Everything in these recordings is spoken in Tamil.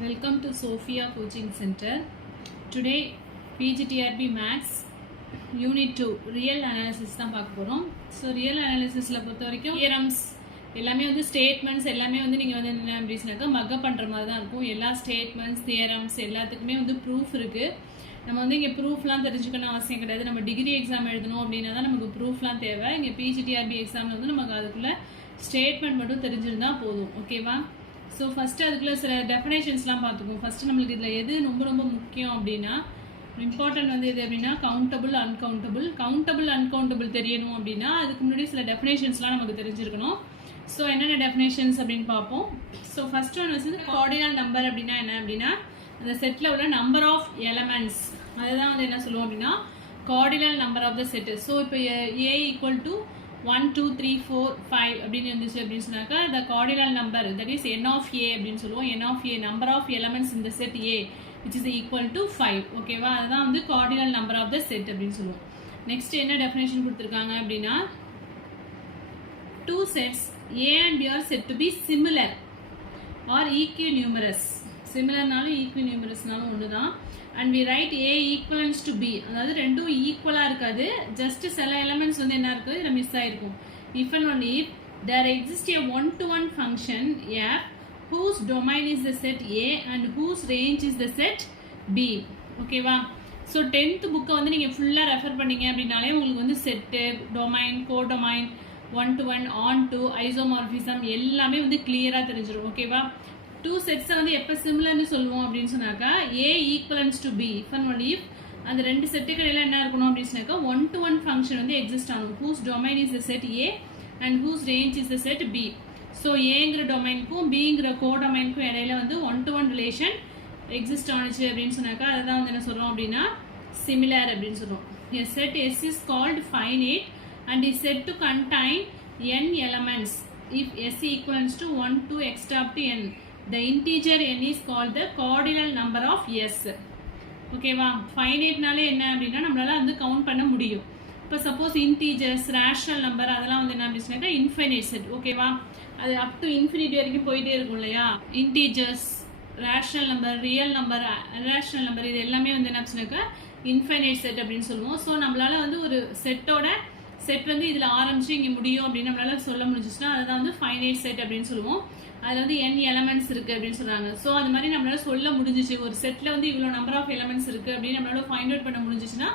Welcome to Sophia Coaching Center. Today PGTRB Maths Unit 2 Real Analysis தான் பார்க்க போகிறோம். ஸோ ரியல் அனாலிசிஸில் பொறுத்த வரைக்கும் தியரம்ஸ் எல்லாமே வந்து ஸ்டேட்மெண்ட்ஸ் எல்லாமே வந்து நீங்கள் வந்து என்ன அப்படின்னாக்கா மக்கப் பண்ணுற மாதிரி தான் இருக்கும். எல்லா ஸ்டேட்மெண்ட்ஸ் தியரம்ஸ் எல்லாத்துக்குமே வந்து ப்ரூஃப் இருக்குது. நம்ம வந்து இங்கே ப்ரூஃப்லாம் தெரிஞ்சுக்கணும் அவசியம் கிடையாது. நம்ம டிகிரி எக்ஸாம் எழுதணும் அப்படின்னா தான் நமக்கு ப்ரூஃப்லாம் தேவை. இங்கே பிஜிடிஆர்பி எக்ஸாமில் வந்து நமக்கு அதுக்குள்ளே ஸ்டேட்மெண்ட் மட்டும் தெரிஞ்சிருந்தால் போதும். ஓகேவா? ஸோ ஃபஸ்ட்டு அதுக்குள்ளே சில டெஃபினேஷன்ஸ்லாம் பார்த்துக்குவோம். ஃபஸ்ட்டு நம்மளுக்கு இதில் எது ரொம்ப ரொம்ப முக்கியம் அப்படின்னா இம்பார்ட்டன்ட் வந்து எது அப்படின்னா கவுண்டபிள் அன்கவுண்டபிள் தெரியணும் அப்படின்னா அதுக்கு முன்னாடி சில டெஃபினேஷன்ஸ்லாம் நமக்கு தெரிஞ்சிருக்கணும். ஸோ என்னென்ன டெஃபினேஷன்ஸ் அப்படின்னு பார்ப்போம். ஸோ ஃபர்ஸ்ட் ஒன் வந்து கார்டினல் நம்பர் அப்படின்னா என்ன அப்படின்னா அந்த செட்டில் உள்ள நம்பர் ஆஃப் எலமெண்ட்ஸ் அதுதான் வந்து என்ன சொல்லுவோம் அப்படின்னா cardinal number of the set. So இப்போ ஏ ஈக்குவல் டு 1 2 3 4 5 அப்படின்னு இருந்துச்சு அப்படின்னு சொன்னாக்கா the cardinal number that is n of a அப்படின்னு சொல்லுவோம். n of a number of elements in the set a which is equal to 5. ஓகேவா? அதுதான் வந்து cardinal number of the set அப்படின்னு சொல்லுவோம். நெக்ஸ்ட் என்ன டெஃபினேஷன் கொடுத்துருக்காங்க அப்படின்னா two sets a and b are said to be similar or equinumerous. சிமிலர்னாலும் ஈக்வினியூமரஸ்னாலும் ஒன்று தான். And we write A equivalence to B, அதாவது ரெண்டும் ஈக்குவலாக இருக்காது, ஜஸ்ட் சில எலமெண்ட்ஸ் வந்து என்ன இருக்குது இதில் மிஸ் ஆகிருக்கும். If and only if there exist a one to one function F whose domain is the set A and whose range is the set B. ஓகேவா? ஸோ 10th புக்கை வந்து நீங்கள் ஃபுல்லாக ரெஃபர் பண்ணீங்க அப்படின்னாலே உங்களுக்கு வந்து set domain codomain one to one on to isomorphism எல்லாமே வந்து கிளியராக தெரிஞ்சிடும். ஓகேவா? டூ செட்ஸை வந்து எப்போ சிமிலர்னு சொல்லுவோம் அப்படின்னு சொன்னாக்கா A equivalence to B if and only if அந்த ரெண்டு செட்டுக்கு இடையில என்ன இருக்கணும் அப்படின்னு சொன்னாக்கா ஒன் டு ஒன் ஃபங்க்ஷன் வந்து எக்ஸிஸ்ட் ஆகும். Whose domain is the set A and whose range is the set B. So ஏங்கிற டொமைனுக்கும் பிங்கிற கோடொமைனுக்கும் இடையில வந்து one to one relation exist ஆனிச்சு அப்படின்னு சொன்னாக்கா அதை தான் வந்து என்ன சொல்கிறோம் அப்படின்னா சிமிலர் அப்படின்னு சொல்கிறோம். A set S is called finite and is said to contain n elements if S equals to 1 to x up to n. The integer n is called the cardinal number of S. ஓகேவா? ஃபைனைட்னாலே என்ன அப்படின்னா நம்மளால வந்து கவுண்ட் பண்ண முடியும். இப்போ சப்போஸ் இன்டீஜர்ஸ் ரேஷனல் நம்பர் அதெல்லாம் வந்து என்ன அப்படின்னாக்கா இன்ஃபைனைட் செட். ஓகேவா? அது அப் டு இன்ஃபினிட்டி வரைக்கும் போயிட்டே இருக்கும் இல்லையா? Integers rational number real number rational number இது எல்லாமே வந்து என்ன அப்படின்னாக்கா இன்ஃபைனைட் செட் அப்படின்னு சொல்லுவோம். ஸோ நம்மளால வந்து ஒரு செட் வந்து இதில் ஆரம்பிச்சு இங்கே முடியும் அப்படின்னு நம்மளால சொல்ல முடிஞ்சிச்சுன்னா அதுதான் வந்து ஃபைனைட் செட் அப்படின்னு சொல்லுவோம். அதில் வந்து n எலமெண்ட்ஸ் இருக்குது அப்படின்னு சொல்கிறாங்க. ஸோ அது மாதிரி நம்மளால சொல்ல முடிஞ்சிச்சு ஒரு செட்டில் வந்து இவ்வளோ நம்பர் ஆஃப் எலமெண்ட்ஸ் இருக்குது அப்படின்னு நம்மளால ஃபைண்ட் அவுட் பண்ண முடிஞ்சிச்சுன்னா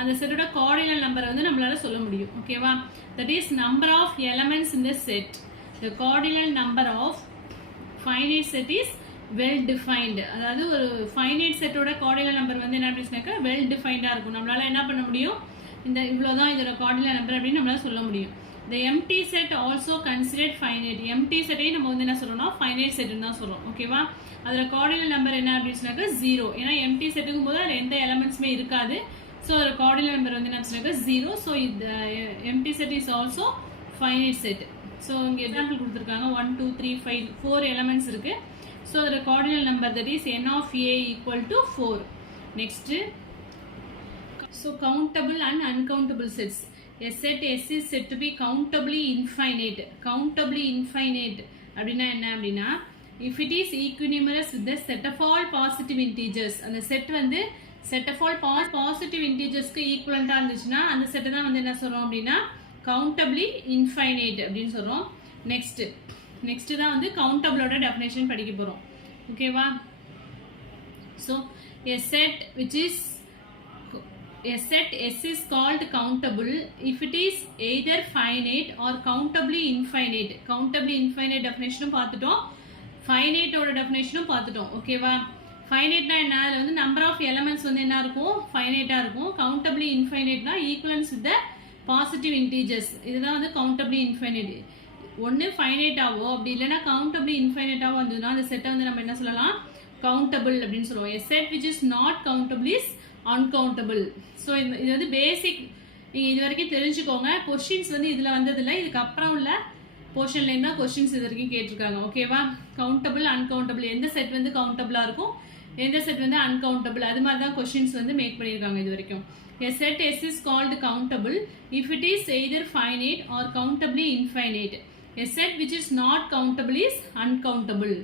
அந்த செட்டோட கார்டினல் நம்பரை வந்து நம்மளால சொல்ல முடியும். ஓகேவா? That is number of elements in the set. The cardinal number of finite set is well defined. அதாவது ஒரு ஃபைனைட் செட்டோட கார்டினல் நம்பர் வந்து என்ன அப்படின்னாக்கா வெல் டிஃபைன்டாக இருக்கும். நம்மளால என்ன பண்ண முடியும் இந்த இவ்வளோதான் இதோட கார்டினல் நம்பர் அப்படின்னு நம்மளால சொல்ல முடியும். The empty set also considered finite. empty செட்டையும் நம்ம வந்து என்ன சொல்றோம்னா finite செட்னு தான் சொல்றோம். ஓகேவா? அதோட கார்டினல் நம்பர் என்ன அப்படின்னு சொன்னாக்கா 0. ஏன்னா empty செட்டுக்கும் போது அதில் எந்த எலமெண்ட்ஸுமே இருக்காது. ஸோ அதோட கார்டினல் நம்பர் வந்து என்ன சொன்னாக்கா 0. ஸோ இந்த empty set is also finite set. So இங்கே எக்ஸாம்பிள் கொடுத்துருக்காங்க 1 2 3 5 4 எலமெண்ட்ஸ் இருக்கு. ஸோ அதோட cardinal number that is n of a equal to 4. Next so countable and uncountable sets. A set S is said to be countably infinite. Countably infinite அப்படின்னா என்ன அப்படின்னா if it is equinumerous with the set of all positive integers. அந்த செட் வந்து set of all positive integersக்கு ஈக்குவலண்டா இருந்துச்சுன்னா அந்த செட்டை தான் வந்து என்ன சொல்றோம் அப்படின்னா countably infinite அப்படின்னு சொல்றோம். நெக்ஸ்ட் தான் வந்து கவுண்டபிளோட டெஃபினேஷன் படிக்க போறோம். ஓகேவா? So a set S is called countable if it is either finite or countably infinite. Countably infinite definition பார்த்துட்டோம், finite ஓட definition பார்த்துட்டோம். ஓகேவா? finiteனா என்ன? அதில் வந்து number of elements வந்து என்ன இருக்கும் finiteஆ இருக்கும். countably infiniteனா equivalence with the positive integers. இதுதான் வந்து countably infinite. ஒன்று finiteஆவோ அப்படி இல்லைன்னா countably infiniteஆவோ வந்ததுன்னா அந்த செட்டை வந்து நம்ம என்ன சொல்லலாம் countable அப்படின்னு சொல்லுவோம். A set which is not countable is uncountable. So இது வந்து பேசிக் நீங்கள் இது வரைக்கும் தெரிஞ்சுக்கோங்க. கொஸ்டின்ஸ் வந்து இதில் வந்ததில்லை, இதுக்கப்புறம் உள்ள போர்ஷன்லேருந்து தான் கொஸ்டின்ஸ் இது வரைக்கும் கேட்டிருக்காங்க. ஓகேவா? கவுண்டபிள் அன்கவுண்டபிள் எந்த செட் வந்து கவுண்டபிளாக இருக்கும் எந்த செட் வந்து அன்கவுண்டபிள் அது மாதிரி தான் கொஸ்டின்ஸ் வந்து மேக் பண்ணியிருக்காங்க இது வரைக்கும். A set S is called countable if it is either finite or countably infinite. A set which is not countable is uncountable.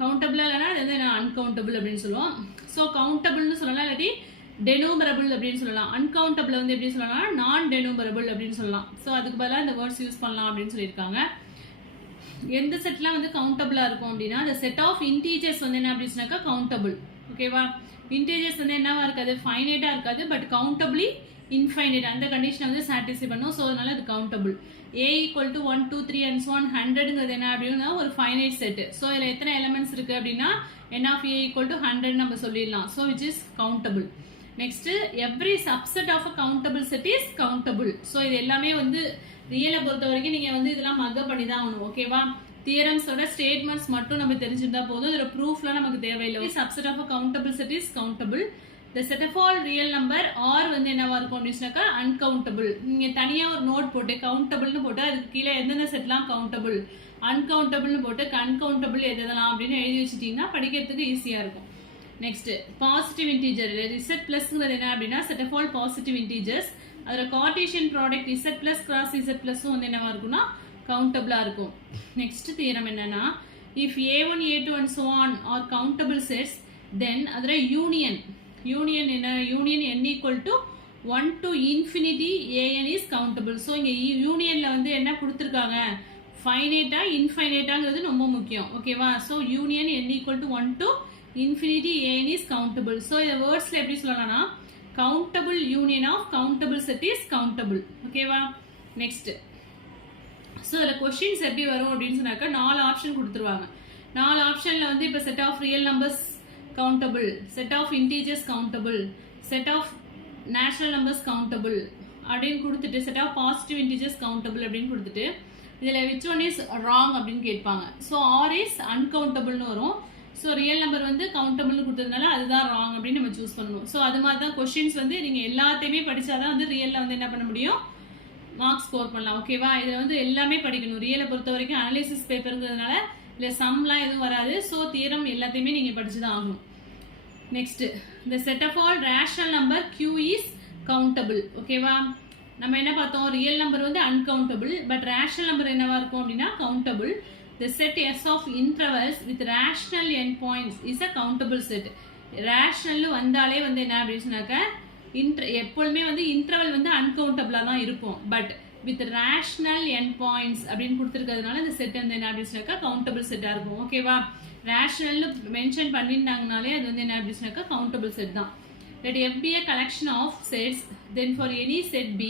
Countable இல்லைன்னா அது வந்து அன்கவுண்டபிள் அப்படின்னு சொல்லுவோம். ஸோ கவுண்டபிள்னு சொல்லலாம், இல்லாட்டி டெனூமரபிள் அப்படின்னு சொல்லலாம். அன்கவுண்டபிள் வந்து எப்படி சொல்லலாம், நான் டெனூமரபிள் அப்படின்னு சொல்லலாம். ஸோ அதுக்கு பதிலாக இந்த வேர்ட்ஸ் யூஸ் பண்ணலாம் அப்படின்னு சொல்லியிருக்காங்க. எந்த செட்லாம் வந்து கவுண்டபிளாக இருக்கும் அப்படின்னா, அந்த செட் ஆஃப் இன்டீஜர்ஸ் வந்து என்ன அப்படின்னு சொன்னாக்கா கவுண்டபிள். ஓகேவா, இன்டீஜர்ஸ் வந்து என்னவா இருக்காது, ஃபைனைட்டாக இருக்காது, பட் கவுண்டபிளி இன்ஃபைனைட் அந்த கண்டிஷனை வந்து சாட்டிஸ்ஃபை பண்ணும். ஸோ அதனால அது countable. A equal to 1 2 3 and so on 100ங்கிறது என்ன அப்படின்னா ஒரு ஃபைனைட் செட். ஸோ இதில் எத்தனை எலிமெண்ட்ஸ் இருக்கு அப்படின்னா n of A equal to 100 நம்ம சொல்லிடலாம். So which is countable. Next every subset of a countable set is countable. So இது எல்லாமே வந்து ரியலை பொறுத்த வரைக்கும் நீங்க வந்து இதெல்லாம் மக்கப் பண்ணி தான் ஆகணும். ஓகேவா, தியரம்ஸோட ஸ்டேட்மெண்ட்ஸ் மட்டும் நம்ம தெரிஞ்சிருந்தா போதும், இதோட ப்ரூஃப்லாம் நமக்கு தேவையில்லை. Subset of a countable set is countable. The set of all real number or வந்து என்னவா இருக்கும் அப்படின்னாக்கா uncountable. நீங்க தனியா ஒரு நோட் போட்டு கவுண்டபிள்னு போட்டு அதுக்கு கீழே எந்தெந்த செட்லாம் கவுண்டபிள், அன்கவுண்டபிள்னு போட்டு அன்கவுண்டபிள் எதெல்லாம் அப்படின்னு எழுதி வச்சுட்டீங்கன்னா படிக்கிறதுக்கு ஈஸியா இருக்கும். Next positive integer. Z பிளஸ்ங்கிறது என்ன அப்படின்னா set of all positive integers. அதோட Cartesian product Z plus cross Z பிளஸும் வந்து என்னவா இருக்கும்னா கவுண்டபிளா இருக்கும். நெக்ஸ்ட் தியரம் என்னன்னா if A1 A2 and so on are countable sets, then அதோட யூனியன் என்ன, union n equal to 1 to infinity an is countable. So இங்கே யூனியனில் வந்து என்ன கொடுத்துருக்காங்க, ஃபைனைட்டா இன்ஃபைனைட்டாங்கிறது ரொம்ப முக்கியம். ஓகேவா, so union n equal to 1 to infinity an is countable. So இதை வேர்ட்ஸில் எப்படி சொல்லலாம்னா countable union of countable set is countable. ஓகேவா, நெக்ஸ்ட் ஸோ இதில் கொஸ்டின்ஸ் எப்படி வரும் அப்படின்னு சொன்னாக்கா 4 ஆப்ஷன் கொடுத்துருவாங்க. 4 ஆப்ஷனில் வந்து இப்போ set of real numbers countable, set of integers countable, set of natural numbers countable அப்படின்னு கொடுத்துட்டு set of positive integers countable அப்படின்னு கொடுத்துட்டு இதில் which one is wrong அப்படின்னு கேட்பாங்க. ஸோ R is uncountable-னு வரும். ஸோ ரியல் நம்பர் வந்து கவுண்டபிள்னு கொடுத்ததுனால அதுதான் ராங் அப்படின்னு நம்ம சூஸ் பண்ணணும். ஸோ அது மாதிரி தான் கொஸ்டின்ஸ் வந்து நீங்கள் எல்லாத்தையுமே படித்தாதான் வந்து ரியலில் வந்து என்ன பண்ண முடியும், மார்க்ஸ் ஸ்கோர் பண்ணலாம். ஓகேவா, இதில் வந்து எல்லாமே படிக்கணும். ரியலை பொறுத்த வரைக்கும் அனலிசிஸ் பேப்பருங்கிறதுனால இல்லை சம்லாம் எதுவும் வராது. ஸோ தியரம் எல்லாத்தையுமே நீங்கள் படிச்சு தான் ஆகணும். Next the set of all rational number q is countable. ஓகேவா, நம்ம என்ன பார்த்தோம், ரியல் நம்பர் வந்து uncountable பட் ரேஷனல் நம்பர் என்னவா இருக்கும் அப்படின்னா countable. the set s of intervals with rational endpoints is a countable set. Rational வந்தாலே வந்து என்ன அப்படின்னு சொன்னாக்க எப்பொழுதுமே வந்து இன்டர்வல் வந்து uncountable தான் இருக்கும். பட் with rational endpoints அப்படின்னு கொடுத்துருக்கிறதுனால இந்த செட் வந்து என்ன அப்படின்னு சொன்னாக்கா கவுண்டபிள் செட்டாக இருக்கும். ஓகேவா, ரேஷனல்னு மென்ஷன் பண்ணியிருந்தாங்கனாலே அது வந்து என்ன அப்படின்னு சொன்னாக்கா கவுண்டபிள் செட் தான். let f be a collection of sets, then for any set b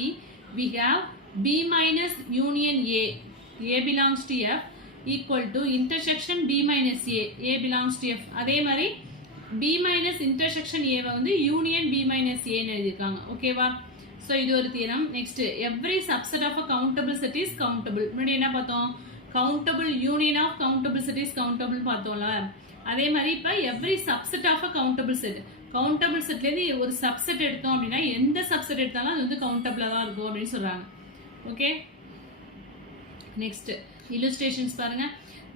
we have b minus union a belongs to f equal to intersection b minus a belongs to f. அதே மாதிரி b minus intersection a வந்து union b minus a ன்னு எழுதியிருக்காங்க. ஓகேவா, ஸோ இது ஒரு theorem. Next every subset of a countable set is countable. முன்னாடி என்ன பார்த்தோம், countable union of countable set is countable பார்த்தோம்ல. அதே மாதிரி இப்போ every subset of a countable set, countable செட்லேருந்து ஒரு சப்செட் எடுத்தோம் அப்படின்னா எந்த சப்செட் எடுத்தாலும் அது வந்து கவுண்டபிளாக தான் இருக்கும் அப்படின்னு சொல்கிறாங்க. ஓகே, நெக்ஸ்ட் இல்லுஸ்ட்ரேஷன்ஸ் பாருங்க.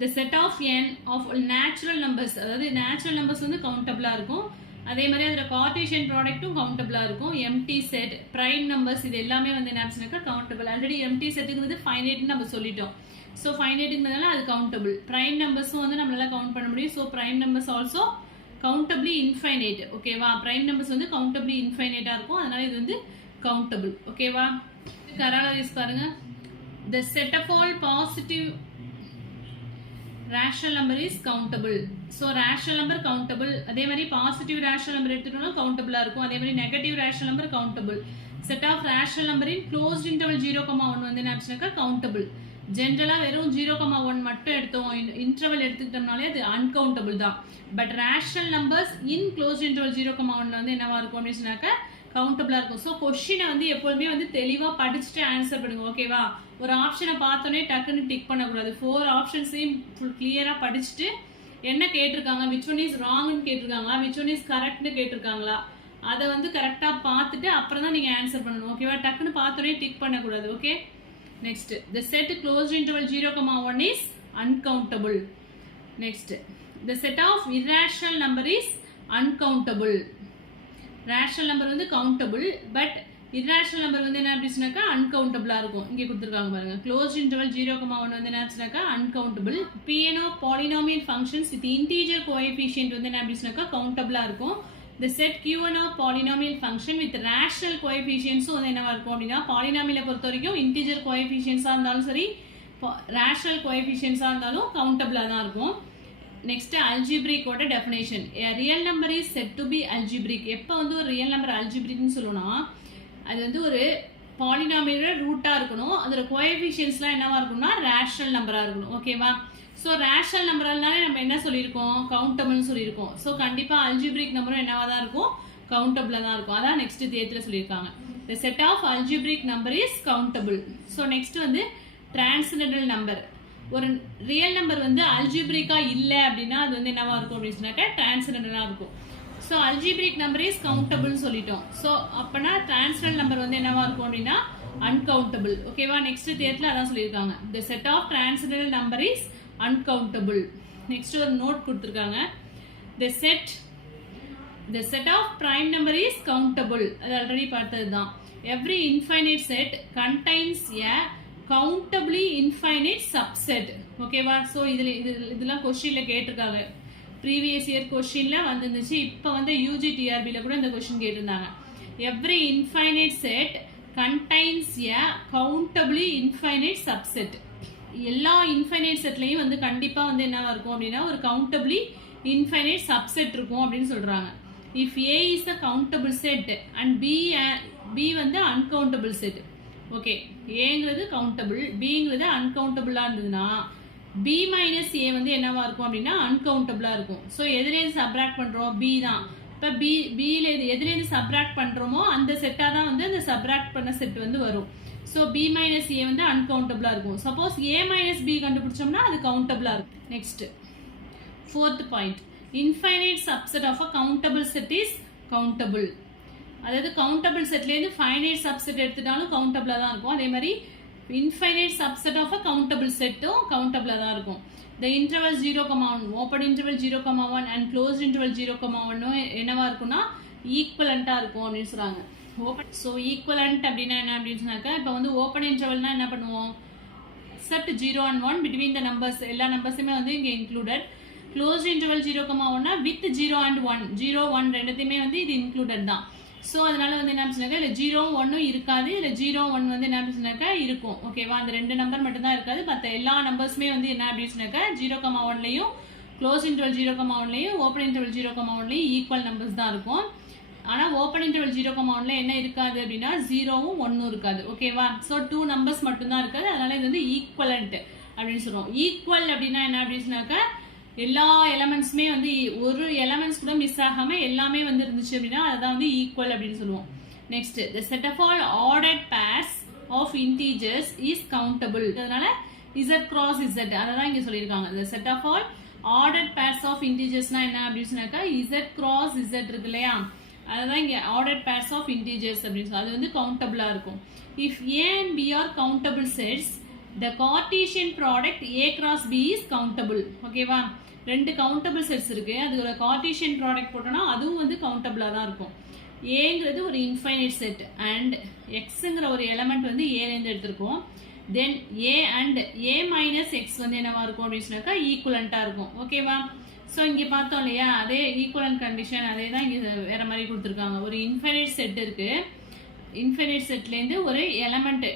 the set of n of natural numbers, அதாவது நேச்சுரல் நம்பர்ஸ் வந்து கவுண்டபிளாக இருக்கும். அதே மாதிரி அதில் கார்ட்டீசியன் ப்ராடக்ட்டும் கவுண்டபிளாக இருக்கும். எம்டி செட், பிரைம் நம்பர்ஸ் இது எல்லாமே வந்து என்ன ஆச்சுனாக்கா கவுண்டபிள். ஆல்ரெடி எம்டி செட்டுங்கிறது ஃபைனைட்னு நம்ம சொல்லிட்டோம். ஸோ ஃபைனைட்டுங்கிறதுனால அது கவுண்டபிள். பிரைம் நம்பர்ஸும் வந்து நம்மளால கவுண்ட் பண்ண முடியும். So prime numbers also countably infinite. ஓகேவா, பிரைம் நம்பர்ஸ் வந்து கவுண்டபிளி இன்ஃபைனைட்டாக இருக்கும். அதனால இது வந்து கவுண்டபிள். ஓகேவா, கராலரிஸ் பாருங்க. the set of all positive rational number is countable. So rational number countable. அதே மாதிரி பாசிட்டிவ் ரேஷனல் நம்பர் எடுத்துட்டோம்னா கவுண்டபிளாக இருக்கும். அதே மாதிரி negative rational number countable. Set of rational நம்பரின் க்ளோஸ்ட் இன்டர்வல் 0,1 வந்து என்ன ஆச்சுனாக்கா கவுண்டபிள். ஜென்ரலாக வெறும் 0,1 மட்டும் எடுத்தோம், இன்டர்வல் எடுத்துக்கிட்டோம்னாலே அது அன்கவுண்டபிள் தான். But rational numbers in closed interval 0,1 வந்து என்னவா இருக்கும் அப்படின்னு சொன்னாக்கா கவுண்டபிளாக இருக்கும். ஸோ கொஸ்டினை வந்து எப்போதுமே வந்து தெளிவாக படிச்சுட்டு ஆன்சர் பண்ணுங்க. ஓகேவா, ஒரு ஆப்ஷனை பார்த்தோன்னே டக்குன்னு டிக் பண்ணக்கூடாது. 4 ஆப்ஷன்ஸையும் ஃபுல் கிளியராக படிச்சுட்டு என்ன கேட்டிருக்காங்க, விச் ஒன் இஸ் ராங்னு கேட்டிருக்காங்களா, விச் ஒன் இஸ் கரெக்ட்னு கேட்டிருக்காங்களா, அதை வந்து கரெக்டாக பார்த்துட்டு அப்புறம் தான் நீங்கள் ஆன்சர் பண்ணணும். ஓகேவா, டக்குன்னு பார்த்தோன்னே டிக் பண்ணக்கூடாது. Okay, next the set closed interval 0,1 is uncountable. next the set of irrational number is uncountable. rational number வந்து countable but irrational number வந்து என்ன அப்படி சொன்னாக்கா uncountable இருக்கும். இங்கே கொடுத்துருக்காங்க பாருங்க. closed interval 0,1 வந்து என்ன சொன்னாக்கா uncountable. Pn of polynomial functions with integer coefficient வந்து என்ன அப்படி சொன்னாக்கா countable இருக்கும். The set Q1 of polynomial function with rational coefficients வந்து என்னவா இருக்கும் அப்படின்னா பாலினாமியலை பொறுத்த வரைக்கும் integer coefficients இருந்தாலும் சரி rational coefficients இருந்தாலும் countable தான் இருக்கும். Next algebraic ஓட definition. A real number is said to be algebraic. எப்போ வந்து ஒரு real number algebraicன்னு சொல்லணும்னா அது வந்து ஒரு பாலினாமியலோட ரூட்டா இருக்கணும். அதோட கோஎஃபிஷியன்ட்ஸ்லாம் என்னவா இருக்கும்னா ரேஷனல் நம்பரா இருக்கணும். ஓகேவா? ஸோ ரேஷனல் நம்பர்னாலே நம்ம என்ன சொல்லியிருக்கோம் கவுண்டபிள்னு சொல்லியிருக்கோம். ஸோ கண்டிப்பாக அல்ஜிப்ரிக் நம்பரும் என்னவா தான் இருக்கும் கவுண்டபிளாக தான் இருக்கும். அதான் நெக்ஸ்ட் தேத்தில் சொல்லியிருக்காங்க. The set of algebraic number is countable. So next வந்து டிரான்செண்டல் நம்பர். ஒரு ரியல் நம்பர் வந்து அல்ஜிப்ரிக்கா இல்லை அப்படின்னா அது வந்து என்னவா இருக்கும் அப்படின்னு சொன்னாக்கா டிரான்செண்டலாக இருக்கும். ஸோ அல்ஜிப்ரிக் நம்பர் இஸ் கவுண்டபிள்னு சொல்லிட்டோம். ஸோ அப்போனா டிரான்செண்டல் நம்பர் வந்து என்னவா இருக்கும் அப்படின்னா uncountable. ஓகேவா? நெக்ஸ்ட் தேத்தில் அதான் சொல்லியிருக்காங்க. The set of transcendental number is uncountable. Next ஒரு நோட் கொடுத்திருக்காங்க. The set of prime number is countable. அது ஆல்ரெடி பார்த்ததுதான். Every infinite set contains a countably infinite subset. ஓகேவா? ஸோ இதெல்லாம் கொஸ்டின்ல கேட்டிருக்காங்க. ப்ரீவியஸ் இயர் கொஸ்டின்ல வந்துருந்துச்சு. இப்போ வந்து யூஜிடிஆர்பியில் கூட இந்த கொஸ்டின் கேட்டிருந்தாங்க. Every infinite set contains a countably infinite subset. எல்லா இன்ஃபைனைட் செட்லையும் வந்து கண்டிப்பாக வந்து என்னவா இருக்கும் அப்படின்னா ஒரு கவுண்டபிளி இன்ஃபைனைட் சப்செட் இருக்கும் அப்படின்னு சொல்கிறாங்க. If A is a countable set and B வந்து அன்கவுண்டபிள் செட். ஓகே, ஏங்கிறது கவுண்டபிள், பிங்கிறது அன்கவுண்டபிளாக இருந்ததுன்னா பி மைனஸ் ஏ வந்து என்னவா இருக்கும் அப்படின்னா அன்கவுண்டபிளாக இருக்கும். ஸோ எதுலேருந்து சப்ராக்ட் பண்ணுறோம் பி தான். இப்போ பியில் எதுலேருந்து சப்ராக்ட் பண்ணுறோமோ அந்த செட்டாக தான் வந்து அந்த சப்ராக்ட் பண்ண செட் வந்து வரும். ஸோ பி மைனஸ் ஏ வந்து அன்கவுண்டபிளாக இருக்கும். சப்போஸ் ஏ மைனஸ் பி கண்டுபிடிச்சோம்னா அது கவுண்டபிளாக இருக்கும். Next fourth point. Infinite subset of a countable set is countable. அதாவது கவுண்டபிள் செட்லேருந்து ஃபைனைட் சப்செட் எடுத்துட்டாலும் கவுண்டபிளாக தான் இருக்கும். அதே மாதிரி infinite subset of a countable செட்டும் கவுண்டபிளாக தான் இருக்கும். The interval 0,1, open interval 0,1 and closed interval 0,1 என்னவா இருக்கும்னா ஈக்குவலண்ட்டாக இருக்கும் அப்படின்னு சொல்கிறாங்க. ஸோ ஈக்குவலண்ட் அப்படின்னா என்ன அப்படின்னு சொன்னாக்கா இப்போ வந்து ஓப்பன் இன்டர்வல்னா என்ன பண்ணுவோம் set 0 and 1 between the numbers எல்லா நம்பர்ஸுமே வந்து இங்கே included. Close interval 0,1 with 0 and 1 0 1 ரெண்டுத்தையுமே வந்து இது இன்க்ளூடட் தான். ஸோ அதனால வந்து என்ன சொன்னாக்கா இல்லை 0 1 இருக்காது, இல்லை 0 1 வந்து என்ன சொன்னாக்கா இருக்கும். ஓகேவா? அந்த ரெண்டு நம்பர் மட்டும் தான் இருக்காது. மற்ற எல்லா நம்பர்ஸுமே வந்து என்ன அப்படின்னு சொன்னாக்கா 0,1லையும் க்ளோஸ் இன்டர்வல் 0,1லையும் ஓப்பன் இன்டர்வல் 0,1லையும் ஈக்குவல் நம்பர்ஸ் தான் இருக்கும். ஆனால் ஓப்பன் இன்டர்வல் 0,1ல என்ன இருக்காது அப்படின்னா 0வும் 1ம் இருக்காது. ஓகேவா? ஸோ 2 நம்பர்ஸ் மட்டும்தான் இருக்காது. அதனால இது வந்து ஈக்குவலண்ட் அப்படின்னு சொல்லுவோம். ஈக்குவல் அப்படின்னா என்ன அப்படின்னு சொன்னாக்கா எல்லா எலமெண்ட்ஸுமே வந்து ஒரு எலமெண்ட்ஸ் கூட மிஸ் ஆகாமல் எல்லாமே வந்து இருந்துச்சு அப்படின்னா அதுதான் வந்து ஈக்குவல் அப்படின்னு சொல்லுவோம். Next the set of all ordered pairs of integers is countable. அதனால z cross z அதான் இங்கே சொல்லியிருக்காங்க. the set of all ordered pairs of integersனா என்ன அப்படின்னு சொன்னாக்கா z cross z இருக்கு இல்லையா, அதுதான் இங்கே ஆர்டர்ட் பேர்ஸ் ஆஃப் இன்டீஜர்ஸ் அப்படின்னு சொல்லி அது வந்து கவுண்டபிளாக இருக்கும். If A and B are countable sets the Cartesian product A cross B is countable. ஓகேவா? ரெண்டு கவுண்டபிள் செட்ஸ் இருக்கு, அது ஒரு கார்டீசியன் ப்ராடக்ட் போட்டோம்னா அதுவும் வந்து கவுண்டபிளாக தான் இருக்கும். ஏங்கிறது ஒரு இன்ஃபைனைட் செட் அண்ட் எக்ஸுங்கிற ஒரு எலமெண்ட் வந்து ஏலேருந்து எடுத்திருக்கோம். Then A and A minus X வந்து என்னவா இருக்கும் அப்படின்னு சொன்னாக்கா ஈக்குவலண்ட்டாக இருக்கும். ஓகேவா? ஸோ இங்கே பார்த்தோம் இல்லையா, அதே ஈக்குவலன்ட் கண்டிஷன் அதே தான் இங்கே வேறு மாதிரி கொடுத்துருக்காங்க. ஒரு இன்ஃபைனைட் செட் இருக்குது, இன்ஃபைனைட் செட்லேருந்து ஒரு எலமெண்ட்டு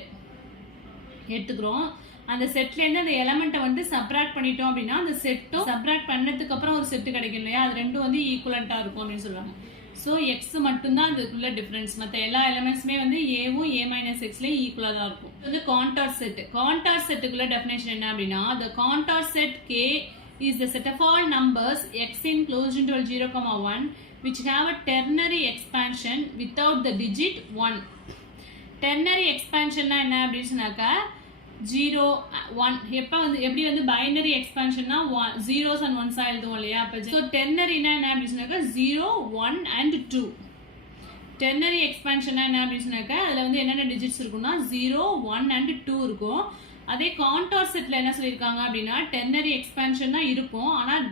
எடுத்துக்கிறோம். அந்த செட்லேருந்து அந்த எலமெண்ட்டை வந்து சப்ராக்ட் பண்ணிட்டோம் அப்படின்னா அந்த செட்டும் சப்ராக்ட் பண்ணதுக்கு அப்புறம் ஒரு செட்டு கிடைக்கும் இல்லையா, அது ரெண்டும் வந்து ஈக்குவலண்ட்டாக இருக்கும் அப்படின்னு சொல்லுவாங்க. ஸோ எக்ஸ் மட்டும்தான் அதுக்குள்ள டிஃப்ரென்ஸ், மற்ற எல்லா எலமெண்ட்ஸுமே வந்து ஏவும் ஏ மைனஸ் எக்ஸ்லேயும் ஈக்குவலாக தான் இருக்கும். இது வந்து கான்டார் செட். கான்டார் செட்டுக்குள்ள டெஃபினேஷன் என்ன அப்படின்னா the Cantor set K is the set of all numbers x in closed interval 0,1 which have a ternary expansion without the digit 1. Ternary expansion na enna appdi சொன்னாக்கா 0 1 எப்ப வந்து எப்படி வந்து பைனரி எக்ஸ்பான்ஷன்னா zeros and ones எழுதுவோம் இல்லையா, அப்ப so ternary na என்ன அப்படி சொன்னாக்கா 0 1 and 2. ternary expansion na என்ன அப்படி சொன்னாக்கா அதுல வந்து என்னென்ன டிஜிட்ஸ் இருக்கும்னா 0 1 and 2 இருக்கும். அதே கான்டார் செட்ல என்ன சொல்லியிருக்காங்க அப்படின்னா டெர்னரி எக்ஸ்பான்ஷன் தான் இருக்கும், ஆனால்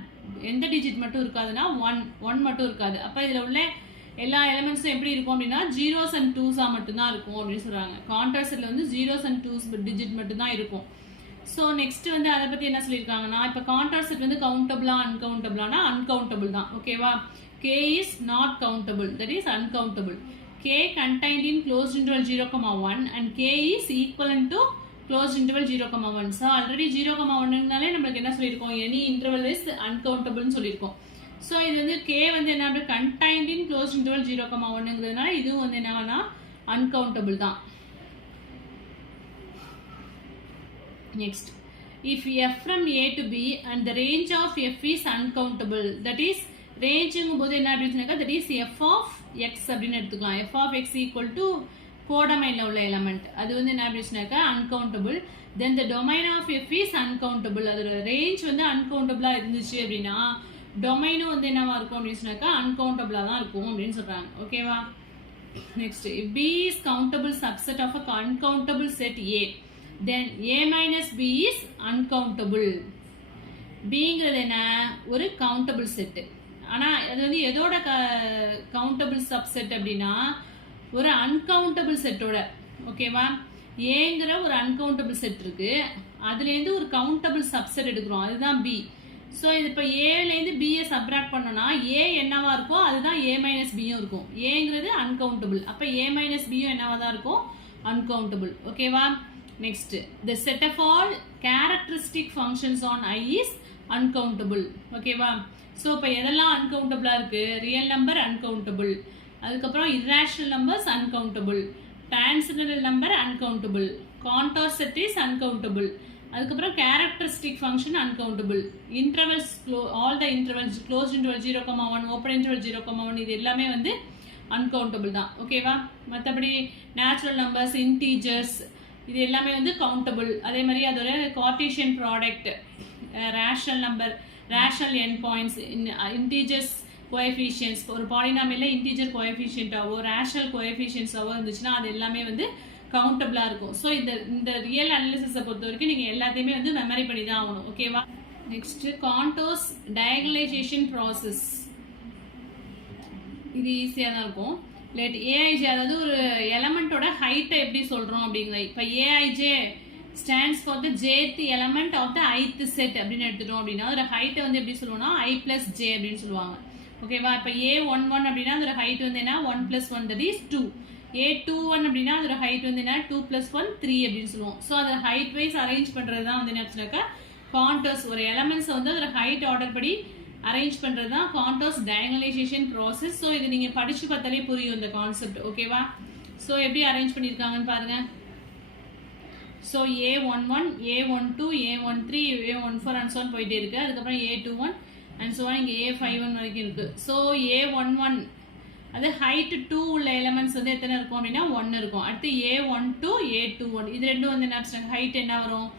எந்த டிஜிட் மட்டும் இருக்காதுன்னா 1 மட்டும் இருக்காது. அப்போ இதில் உள்ள எல்லா எலிமெண்ட்ஸும் எப்படி இருக்கும் அப்படின்னா ஜீரோஸ் அண்ட் டூஸா மட்டும்தான் இருக்கும் அப்படின்னு சொல்றாங்க. கான்ட்ராஸ்ட் செட்ல வந்து ஜீரோஸ் அண்ட் டூஸ் டிஜிட் மட்டும்தான் இருக்கும். ஸோ நெக்ஸ்ட் வந்து அதை பத்தி என்ன சொல்லியிருக்காங்கன்னா, இப்போ கான்ட்ராஸ்ட் செட் வந்து கவுண்டபிளா அன்கவுண்டபிளானா அன்கவுண்டபிள் தான். ஓகேவா? K is not countable, that is uncountable. K contained in closed interval 0,1 and K is equivalent to closed interval 0,1. So already 0,1னாலே நம்மளுக்கு என்ன சொல்லியிருக்கோம், any interval is uncountable னு சொல்லியிருக்கோம். ஸோ இது வந்து K வந்து என்ன contained in closed interval 0,1ங்கிறதுனால இதுவும் வந்து என்னன்னா uncountable தான். Next, if f from A to B and the range of f is uncountable, that is ரேஞ்சுங்கும் போது என்ன அப்படின்னு சொன்னாக்கா that is F of X அப்படின்னு எடுத்துக்கலாம். F of X equal to கோடமைனில் உள்ள எலமெண்ட் அது வந்து என்ன அப்படின்னு சொன்னாக்கா uncountable. Then the domain of F is uncountable. அதோட ரேஞ்ச் வந்து அன்கவுண்டபிளாக இருந்துச்சு அப்படின்னா டொமைனும் வந்து என்னவா இருக்கும் அப்படின்னு சொன்னாக்கா அன்கவுண்டபிளாக தான் இருக்கும் அப்படின்னு சொல்கிறாங்க. ஓகேவா? Next, B is countable subset of a uncountable set A, then A minus B is uncountable. பிங்கிறது என்ன, ஒரு கவுண்டபிள் செட்டு. ஆனால் அது வந்து எதோட கவுண்டபிள் சப்செட் அப்படின்னா ஒரு அன்கவுண்டபிள் செட்டோட. ஓகேவா? ஏங்கிற ஒரு அன்கவுண்டபிள் செட் இருக்கு, அதுலேருந்து ஒரு கவுண்டபிள் சப்செட் எடுக்கிறோம், அதுதான் பி. ஸோ இது இப்போ ஏலேருந்து பியை சப்ராக்ட் பண்ணோம்னா ஏ என்னவா இருக்கும், அதுதான் ஏ மைனஸ் பியும் இருக்கும். ஏங்கிறது அன்கவுண்டபிள், அப்போ ஏ மைனஸ் பியும் என்னவா தான் இருக்கும், அன்கவுண்டபிள். ஓகேவா? Next, the set of all characteristic functions on I is uncountable. ஓகேவா? ஸோ இப்போ எதெல்லாம் அன்கவுண்டபிளாக இருக்குது, ரியல் நம்பர் அன்கவுண்டபிள், அதுக்கப்புறம் irrational numbers uncountable, transcendental number uncountable, Cantor set is uncountable, அதுக்கப்புறம் characteristic function uncountable, intervals all the intervals close interval 0,1 open interval 0,1 இது எல்லாமே வந்து அன்கவுண்டபிள் தான். ஓகேவா? மற்றபடி நேச்சுரல் நம்பர்ஸ், இன்டீஜர்ஸ் இது எல்லாமே வந்து கவுண்டபிள். அதே மாதிரி அதோட Cartesian product, rational number, rational end points, integers coefficients, ஒரு பாலினாமியல்ல இன்டீஜர் கோஎஃபிஷியன்ட்டாவோ ரேஷனல் கோஎஃபிஷியன்ஸாவோ இருந்துச்சுன்னா அது எல்லாமே வந்து கவுண்டபிளாக இருக்கும். ஸோ இந்த ரியல் அனாலிசிஸை பொறுத்த வரைக்கும் நீங்கள் எல்லாத்தையுமே வந்து மெமரி பண்ணி தான் ஆகணும். ஓகேவா? Next, Cantor's diagonalization process. இது ஈஸியாக தான் இருக்கும். லெட் ஏஐஜே, அதாவது ஒரு எலமெண்ட்டோட ஹைட்டை எப்படி சொல்கிறோம் அப்படிங்கிறது. இப்போ AIJ stands for the jth element of the ith set அப்படின்னு எடுத்துட்டோம் அப்படின்னா அதோட ஹைட்டை வந்து எப்படி சொல்லுவோம்னா i plus j அப்படின்னு சொல்லுவாங்க. ஓகேவா? இப்போ a11 அப்படின்னா அதோட ஹைட் வந்து என்ன, 1 plus 1 that is 2. a21 அப்படின்னா அதோட ஹைட் வந்து என்ன, 2 plus 1 3 அப்படின்னு சொல்லுவோம். ஸோ அதை ஹைட் வைஸ் அரேஞ்ச் பண்ணுறது தான் வந்து என்ன கான்டோர்ஸ். ஒரு எலமெண்ட்ஸை வந்து அதோட ஹைட் ஆர்டர் படி அரேஞ்ச் பண்ணுறது தான் கான்டோர்ஸ் டயகனலைசேஷன் ப்ராசஸ். ஸோ இது நீங்கள் படித்து பார்த்தாலே புரியும் இந்த கான்செப்ட். ஓகேவா? ஸோ எப்படி அரேஞ்ச் பண்ணியிருக்காங்கன்னு பாருங்கள். So A11, A12, A13, A14 and zone போயிட்டே இருக்கு. அதுக்கப்புறம் A21 அண்ட் ஸோ இங்கே A51 வரைக்கும் இருக்கு. ஸோ A11 அது ஹைட் 2 உள்ள எலிமெண்ட்ஸ் வந்து எத்தனை இருக்கும் அப்படின்னா 1 இருக்கும். அடுத்து A12, A21 இது ரெண்டும் வந்து என்ன ஹைட் என்ன வரும்,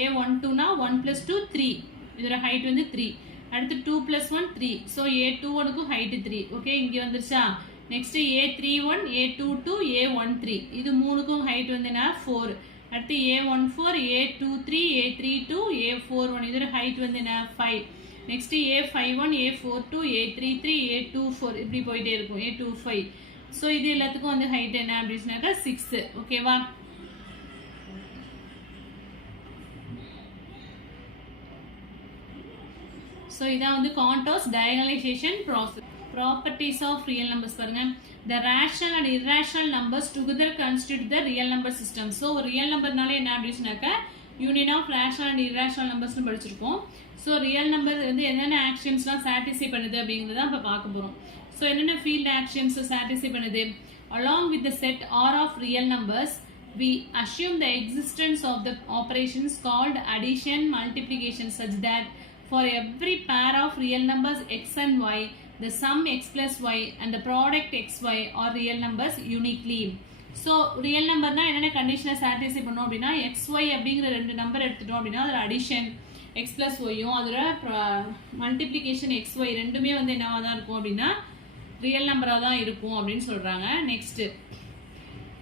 A12னா 1 plus 2 3, இதோட ஹைட் வந்து 3. அடுத்து 2 plus 1 3. ஸோ A21க்கும் ஹைட் 3. ஓகே, இங்கே வந்துருச்சா? நெக்ஸ்ட் A31, A22, A13 இது மூணுக்கும் ஹைட் வந்து என்ன 4. அடுத்து A14, A23, A32, A41 இதோட ஹைட் வந்து என்ன 5. Next A51, A42, A33, A24 இப்படி போயிட்டே இருக்கும், A25. ஸோ இது எல்லாத்துக்கும் வந்து ஹைட் என்ன அப்படின்னு சொன்னாக்கா 6. ஓகேவா? ஸோ இதான் வந்து Cantor's diagonalization process. Properties of real numbers பாருங்க. The rational and irrational numbers together constitute the real number system. So real numberனாலே என்ன அப்படின்னு சொன்னாக்கா union of rational and irrational நம்பர்ஸ்னு படிச்சிருக்கோம். ஸோ ரியல் நம்பர் வந்து என்னென்ன ஆக்ஷன்ஸ்லாம் சாட்டிஸ்ஃபை பண்ணுது அப்படிங்கிறத தான் இப்போ பார்க்க போகிறோம். ஸோ என்னென்ன ஃபீல்ட் ஆக்ஷன்ஸ் சாட்டிஸ்ஃபை பண்ணுது, along with the set R of real numbers we assume the existence of the operations called addition, multiplication such that for every pair of real numbers x and y the sum x plus y and the product xy are real numbers uniquely. So real number na enna condition satisfy பண்ணோம் அப்படினா xy அப்படிங்கற ரெண்டு நம்பர் எடுத்துட்டோம் அப்படினா அதோட addition x plus y யும் அதோட multiplication xy ரெண்டுமே வந்து என்னவா தான் இருக்கும் அப்படினா real number-ஆ தான் இருக்கும் அப்படினு சொல்றாங்க. நெக்ஸ்ட்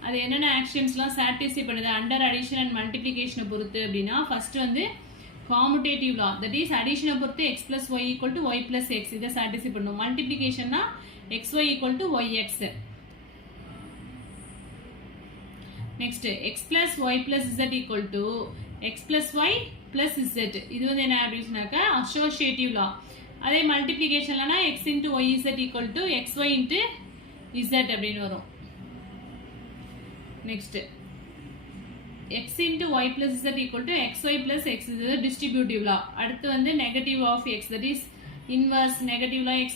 அது என்னென்ன ஆக்ஷன்ஸ்லாம் சாட்டிஸ்ஃபை பண்ணுது அண்டர் அடிஷன் அண்ட் மல்டிப்ளிகேஷனை பொறுத்து அப்படின்னா ஃபர்ஸ்ட் வந்து commutative law, that is addition பொறுத்து x plus y equal to y plus x, இதை satisfy பண்ணும். multiplication னா xy equal to yx. next x plus y plus z equal to x plus y plus z, இது வந்து என்ன அப்படின்னாக்கா associative law. அதே மல்டிப்ளிகேஷன்லனா x into yz equal to xy into z அப்படின்னு வரும். next x into y plus z equal to xy plus x, இது distributive law. அடுத்து வந்து negative of x, that is inverse negative law, x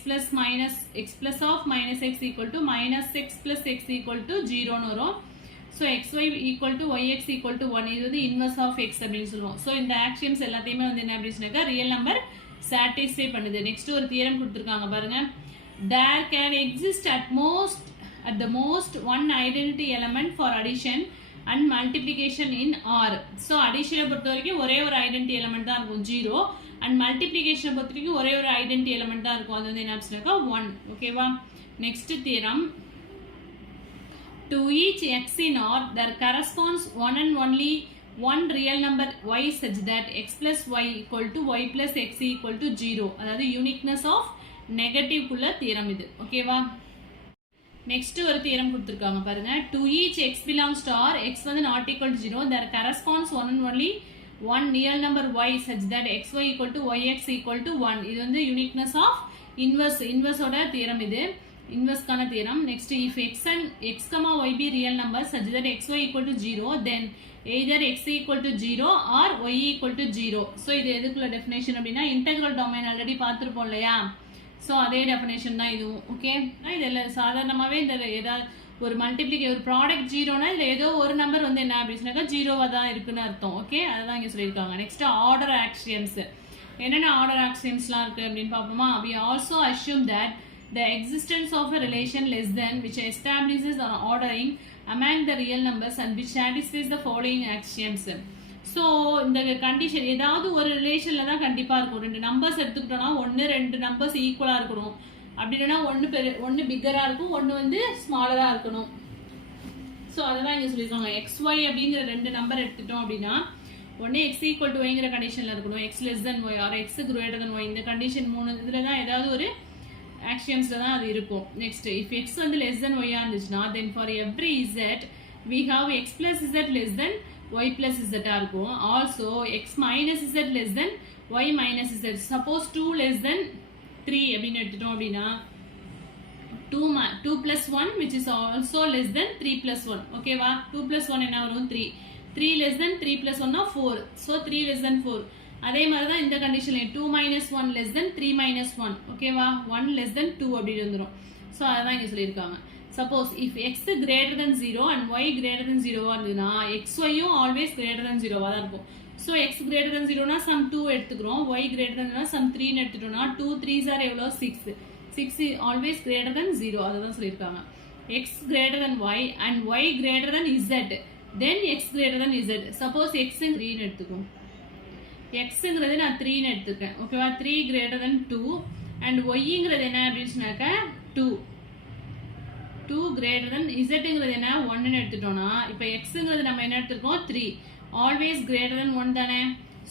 plus of minus x equal to minus x plus x equal to 0 னு வரும். so xy equal to yx equal to 1, இது வந்து inverse of x அப்படின்னு சொல்லுவோம். so இந்த axioms எல்லாத்தையுமே வந்து என்ன அப்படின்னாக்கா ரியல் நம்பர் satisfy பண்ணுது. next ஒரு தியரம் கொடுத்திருக்காங்க பாருங்க. there can exist at the most one identity element for addition and multiplication in R. so addition பொறுத்த வரைக்கும் ஒரே ஒரு identity element தான் இருக்கும் 0, and multiplication பொறுத்த வரைக்கும் ஒரே ஒரு identity element தான் இருக்கும், அது வந்து என்ன அப்படின்னாக்கா 1. ஓகேவா? next theorem, to each x in R there corresponds one and only one real number y such that x plus y equal to y plus x equal to 0, அதாவது uniqueness of negative குள்ள theorem இது. ஓகேவா? next ஒரு theorem கொடுத்திருக்காங்க பாருங்க. to each x belongs to R, x வந்து not equal to 0, there corresponds one and only one real number y such that xy equal to yx equal to 1, இது வந்து uniqueness of inverse ஓட theorem இது, inverse கான theorem. next if x comma y be real numbers such that xy equal to 0, then either x equal to 0 or y equal to 0. so இது எதுக்குள்ள definition அப்படின்னா integral domain ஆல்ரெடி பார்த்திருப்போம் இல்லையா, so அதே டெஃபினேஷன் தான் இதுவும். ஓகே, இதில் சாதாரணமாகவே இந்த ஏதாவது ஒரு ஒரு ப்ராடக்ட் ஜீரோனா இதில் ஏதோ ஒரு நம்பர் வந்து என்ன அப்படின்னாக்கா ஜீரோவாக தான் இருக்குன்னு அர்த்தம். ஓகே, அதை தான் இங்கே சொல்லியிருக்காங்க. நெக்ஸ்ட் ஆர்டர் ஆக்சியம்ஸ், என்னென்ன ஆர்டர் ஆக்சியம்ஸ்லாம் இருக்குது அப்படின்னு பார்ப்போமா. we also assume that the existence of a relation less than which establishes an ordering among the real numbers and which satisfies the following axioms. So இந்த கண்டிஷன் ஏதாவது ஒரு ரிலேஷனில் தான் கண்டிப்பாக இருக்கும். 2 நம்பர்ஸ் எடுத்துக்கிட்டோன்னா 1-2 நம்பர்ஸ் ஈக்குவலாக இருக்கணும், அப்படி இல்லைன்னா ஒன்று பிக்கராக இருக்கும், ஒன்று வந்து ஸ்மாலராக இருக்கணும். ஸோ அதை தான் இங்கே சொல்லியிருக்காங்க. XY அப்படிங்கிற 2 நம்பர் எடுத்துட்டோம் அப்படின்னா ஒன்று x equal to yங்கிற கண்டிஷனில் இருக்கணும், x less than y or x greater than y, இந்த கண்டிஷன் 3 இதில் தான் ஏதாவது ஒரு ஆக்சியம்ஸில் தான் அது இருக்கும். நெக்ஸ்ட் if x வந்து less than y இருந்துச்சுன்னா then for every z we have x plus z less than y plus z இருக்கும். also x minus z less than y minus z. suppose 2 less than 3 அப்படின்னு எடுத்துட்டோம் அப்படின்னா 2 plus 1 which is also less than 3 plus 1. ஓகேவா? 2 plus 1 என்ன வரும்? 3 less than 3 plus 1 4, so 3 less than 4. அதே மாதிரி தான் இந்த கண்டிஷன்ல 2 minus 1 less than 3 minus 1. ஓகேவா? 1 less than 2 அப்படி வந்துரும். ஸோ அதான் இங்கே சொல்லியிருக்காங்க. suppose if x greater than 0 and y greater than 0 இருந்ததுன்னா xyயும் always greater than 0 தான் இருக்கும். so x greater than 0 some 2 எடுத்துக்கிறோம், y greater than some 3 எடுத்துட்டோம்னா 2 3s are எவ்வளோ 6 is always greater than 0, அதுதான் சொல்லியிருக்காங்க. x greater than y and y greater than z, then x greater than z. suppose x 3 எடுத்துக்கும், xங்கிறது நான் 3 எடுத்துக்கேன். ஓகேவா? 3 greater than 2 and yங்கிறது என்ன அப்படின்னு சொன்னாக்க 2 greater than zங்கிறது என்ன 1 எடுத்துட்டோம்னா இப்போ xங்கிறது நம்ம என்ன எடுத்துருக்கோம் 3, always greater than 1 தானே.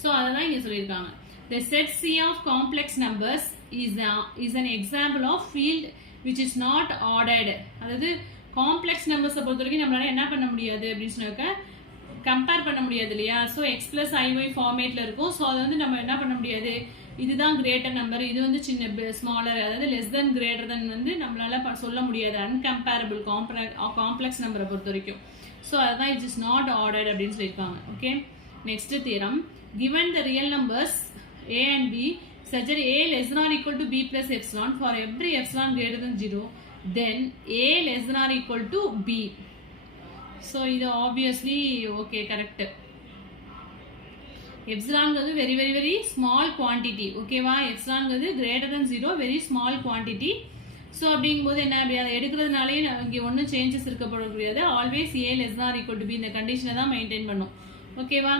ஸோ அதை தான் இங்கே சொல்லியிருக்காங்க. the set C of complex numbers is an example of field which is not ordered. அதாவது காம்ப்ளெக்ஸ் நம்பர்ஸை பொறுத்த வரைக்கும் நம்மளால என்ன பண்ண முடியாது அப்படின்னு சொன்னாக்க கம்பேர் பண்ண முடியாது இல்லையா. ஸோ எக்ஸ் பிளஸ் ஐஒய் ஃபார்மேட்டில் இருக்கும். ஸோ அதை வந்து நம்ம என்ன பண்ண முடியாது, இதுதான் கிரேட்டர் நம்பர், இது வந்து சின்ன ஸ்மாலர், அதாவது லெஸ் தென் கிரேட்டர் தென் வந்து நம்மளால சொல்ல முடியாது. அன்கம்பேரபிள் காம்ப்ளெக்ஸ் நம்பரை பொறுத்த வரைக்கும். ஸோ அதுதான் இட் இஸ் நாட் ஆர்டர்ட் அப்படின்னு சொல்லியிருக்காங்க. Okay, next theorem. given the real numbers a and b such that a less than or equal to b plus epsilon, for every epsilon greater than 0 then a less than or equal to b. so இது obviously okay correct. epsilonங்கிறது very very very small quantity. ஓகேவா? epsilonங்கிறது greater than 0 very small quantity. So அப்படிங்கும்போது என்ன அப்படி அதை எடுக்கிறதுனாலே இங்கே ஒன்றும் சேஞ்சஸ் இருக்கப்பட முடியாது. Always a less than or equal to b இந்த கண்டிஷனை தான் மெயின்டைன் பண்ணும். ஓகேவா?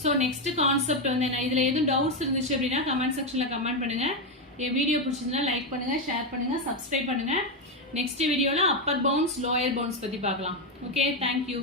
ஸோ நெக்ஸ்ட் கான்செப்ட் வந்து என்ன, இதில் எதுவும் டவுட்ஸ் இருந்துச்சு அப்படின்னா கமெண்ட் செக்ஷனில் கமெண்ட் பண்ணுங்கள். என் வீடியோ பிடிச்சிருந்தா லைக் பண்ணுங்கள், ஷேர் பண்ணுங்கள், சப்ஸ்கிரைப் பண்ணுங்கள். நெக்ஸ்ட் வீடியோவில் அப்பர் பவுண்ட்ஸ் லோயர் பவுண்ட்ஸ் பற்றி பார்க்கலாம். Okay, thank you.